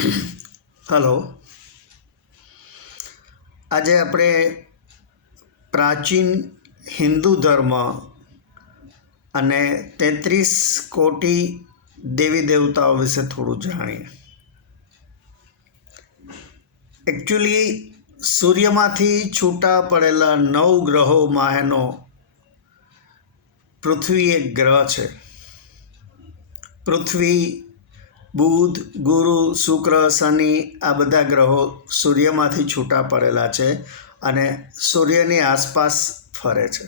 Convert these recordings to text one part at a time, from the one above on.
Hello. આજે આપણે પ્રાચીન હિન્દુ ધર્મ અને 33 કોટી દેવી દેવતાઓ વિશે થોડું જાણીએ. એકચ્યુઅલી સૂર્યમાંથી છૂટા પડેલા 9 ગ્રહોમાંનો પૃથ્વી એક ગ્રહ છે. પૃથ્વી, બુધ, ગુરુ, શુક્ર, શનિ આ બધા ગ્રહો સૂર્યમાંથી છૂટા પડેલા છે અને સૂર્યની આસપાસ ફરે છે.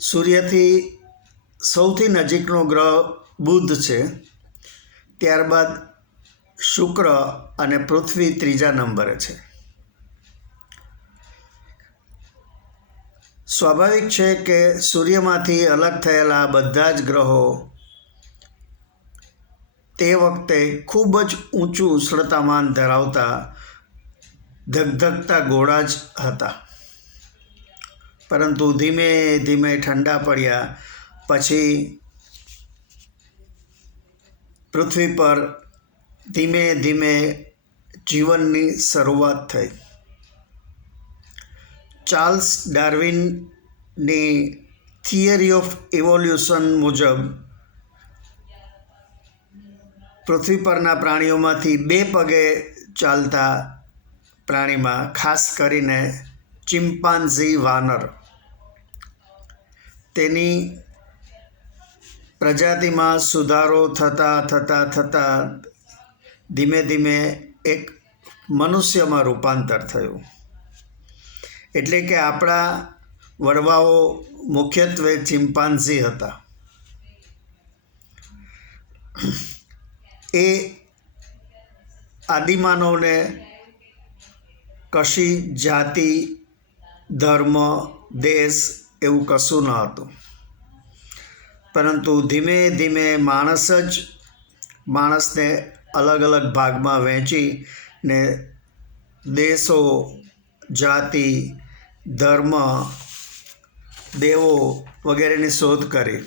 સૂર્યથી સૌથી નજીકનો ગ્રહ બુધ છે, ત્યારબાદ શુક્ર અને પૃથ્વી ત્રીજા નંબરે છે. સ્વાભાવિક છે કે સૂર્યમાંથી અલગ થયેલા બધા જ ગ્રહો તે વખતે ખૂબ જ ઊંચું ઉષ્ણતામાન ધરાવતા ધગધગતા ગોળા જ હતા, પરંતુ ધીમે ધીમે ઠંડા પડ્યા પછી પૃથ્વી પર ધીમે ધીમે જીવનની શરૂઆત થઈ. ચાર્લ્સ ડાર્વિનની થિયરી ઓફ ઇવોલ્યુશન મુજબ પૃથ્વી પરના પ્રાણીઓમાંથી 2 પગે ચાલતા પ્રાણીમાં ખાસ કરીને ચિમ્પાન્ઝી વાનર તેની પ્રજાતિમાં સુધારો થતાં ધીમે ધીમે એક મનુષ્યમાં રૂપાંતર થયું. એટલે કે આપણા વડવાઓ મુખ્યત્વે ચિમ્પાન્ઝી હતા. એ આદિમાનવને કશી જાતિ, ધર્મ, દેશ એવું કશું ન હતું, પરંતુ ધીમે ધીમે માણસને અલગ અલગ ભાગમાં વહેંચીને દેશો, જાતિ, ધર્મ, દેવો વગેરેની શોધ કરી.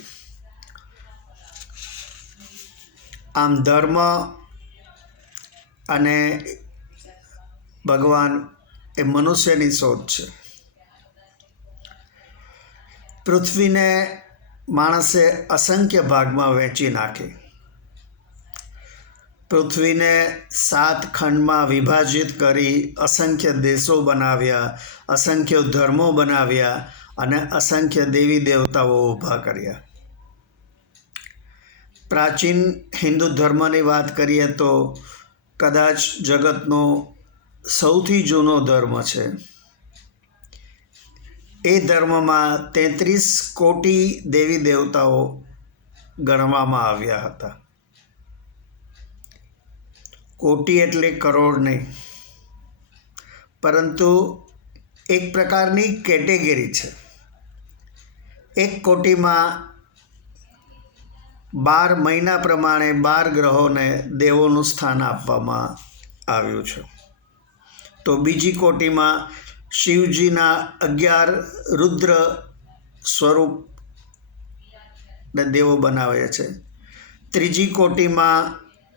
આમ ધર્મ અને ભગવાન એ મનુષ્યની શોધ છે. પૃથ્વીને માણસે અસંખ્ય ભાગમાં વહેંચી નાખી. પૃથ્વીને 7 ખંડમાં વિભાજિત કરી અસંખ્ય દેશો બનાવ્યા, અસંખ્ય ધર્મો બનાવ્યા અને અસંખ્ય દેવી દેવતાઓ ઊભા કર્યા. પ્રાચીન હિન્દુ ધર્મની વાત કરીએ તો કદાચ જગતનો સૌથી જૂનો ધર્મ છે. એ ધર્મમાં 33 કોટી દેવી દેવતાઓ ગણવામાં આવ્યા હતા. કોટી એટલે કરોડ નહીં, પરંતુ એક પ્રકારની કેટેગરી છે. 1 કોટીમાં 12 મહિના પ્રમાણે 12 ગ્રહોને દેવોનું સ્થાન આપવામાં આવ્યું છે. તો બીજી કોટીમાં શિવજીના 11 રુદ્ર સ્વરૂપને દેવો બનાવે છે. ત્રીજી કોટીમાં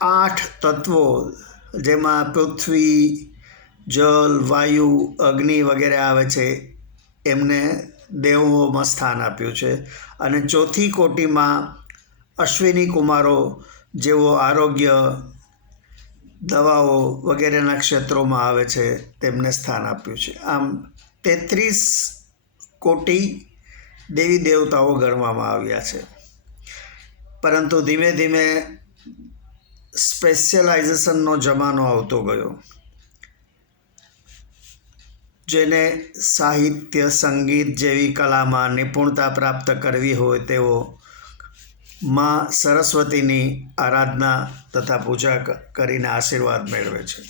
8 તત્વો, જેમાં પૃથ્વી, જલ, વાયુ, અગ્નિ વગેરે આવે છે, એમને દેવોમાં સ્થાન આપ્યું છે. અને ચોથી કોટીમાં અશ્વિની કુમારો, જેઓ આરોગ્ય, દવાઓ વગેરેના ક્ષેત્રોમાં આવે છે, તેમને સ્થાન આપ્યું છે. આમ 33 કોટી દેવી દેવતાઓ ગણવામાં આવ્યા છે. પરંતુ ધીમે ધીમે સ્પેશિયલાઇઝેશનનો જમાનો આવતો ગયો. જેને સાહિત્ય, સંગીત જેવી કલામાં નિપુણતા પ્રાપ્ત કરવી હોય તેઓ માં સરસ્વતીની આરાધના તથા પૂજા કરીને આશીર્વાદ મેળવે છે.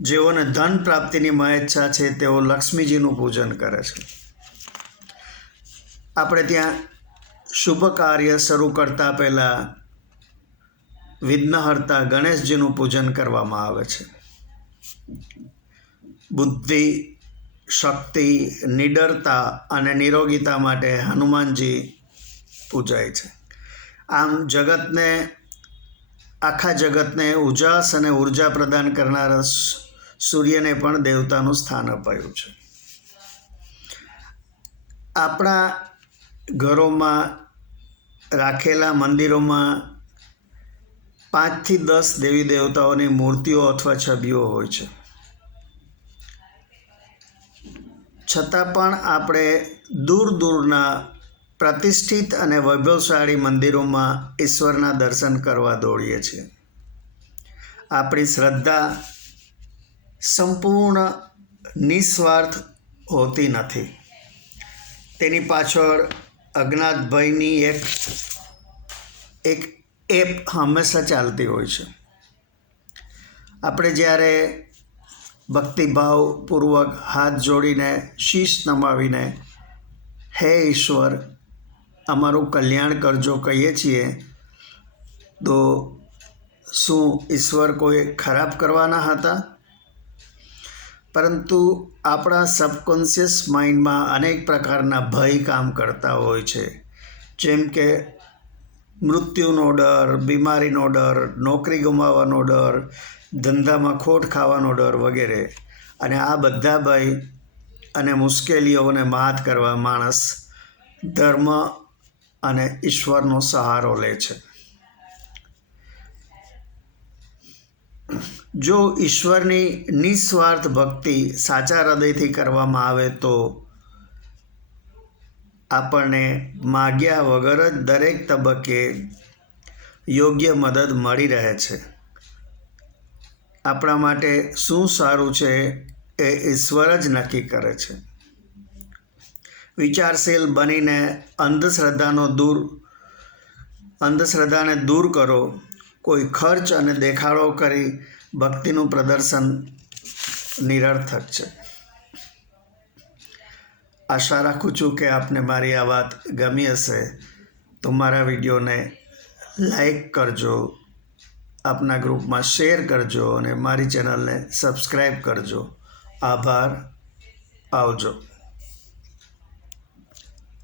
જેઓને ધન પ્રાપ્તિની મહેચ્છા છે તેઓ લક્ષ્મીજીનું પૂજન કરે છે. આપણે ત્યાં શુભ કાર્ય શરૂ કરતાં પહેલાં વિઘ્નહર્તા ગણેશજીનું પૂજન કરવામાં આવે છે. બુદ્ધિ, શક્તિ, નિડરતા અને નિરોગીતા માટે હનુમાનજી પૂજાય છે. આમ જગતને આખા જગતને ઉજાસ અને ઉર્જા પ્રદાન કરનારા સૂર્યને પણ દેવતાનું સ્થાન અપાયું છે. આપણા ઘરોમાં રાખેલા મંદિરોમાં 5 થી 10 દેવી દેવતાઓની મૂર્તિઓ અથવા છબીઓ હોય છે. છતાં પણ આપણે દૂર દૂરના પ્રતિષ્ઠિત અને વૈભવશાળી મંદિરોમાં ઈશ્વરના દર્શન કરવા દોડીએ છીએ. આપણી શ્રદ્ધા સંપૂર્ણ નિસ્વાર્થ હોતી નથી. તેની પાછળ અજ્ઞાત ભયની એક એપ હંમેશા ચાલતી હોય છે. આપણે જ્યારે ભક્તિભાવપૂર્વક હાથ જોડીને શીશ નમાવીને હે ઈશ્વર અમારું કલ્યાણ કરજો કહીએ છીએ, તો શું ઈશ્વર કોઈ ખરાબ કરવાના હતા? પરંતુ આપણા સબકોન્શિયસ માઇન્ડમાં અનેક પ્રકારના ભય કામ કરતા હોય છે, જેમ કે મૃત્યુનો ડર, બીમારીનો ડર, નોકરી ગુમાવવાનો ડર, ધંધામાં ખોટ ખાવાનો ડર વગેરે. અને આ બધા ભય અને મુશ્કેલીઓને માત કરવા માણસ ધર્મ અને ઈશ્વરનો સહારો લે છે. જો ઈશ્વરની નિસ્વાર્થ ભક્તિ સાચા હૃદયથી કરવામાં આવે તો આપણને માગ્યા વગર જ દરેક તબક્કે યોગ્ય મદદ મળી રહે છે. આપણા માટે શું સારું છે એ ઈશ્વર જ નક્કી કરે છે. વિચારશીલ બનીને અંધશ્રદ્ધાને દૂર કરો. કોઈ ખર્ચ અને દેખાડો કરી ભક્તિનું પ્રદર્શન નિરર્થક છે. આશા રાખું છું કે આપને મારી આ વાત ગમી હશે. તો મારા વિડીયોને લાઈક કરજો, આપના ગ્રુપમાં શેર કરજો અને મારી ચેનલને સબસ્ક્રાઈબ કરજો. આભાર. આવજો.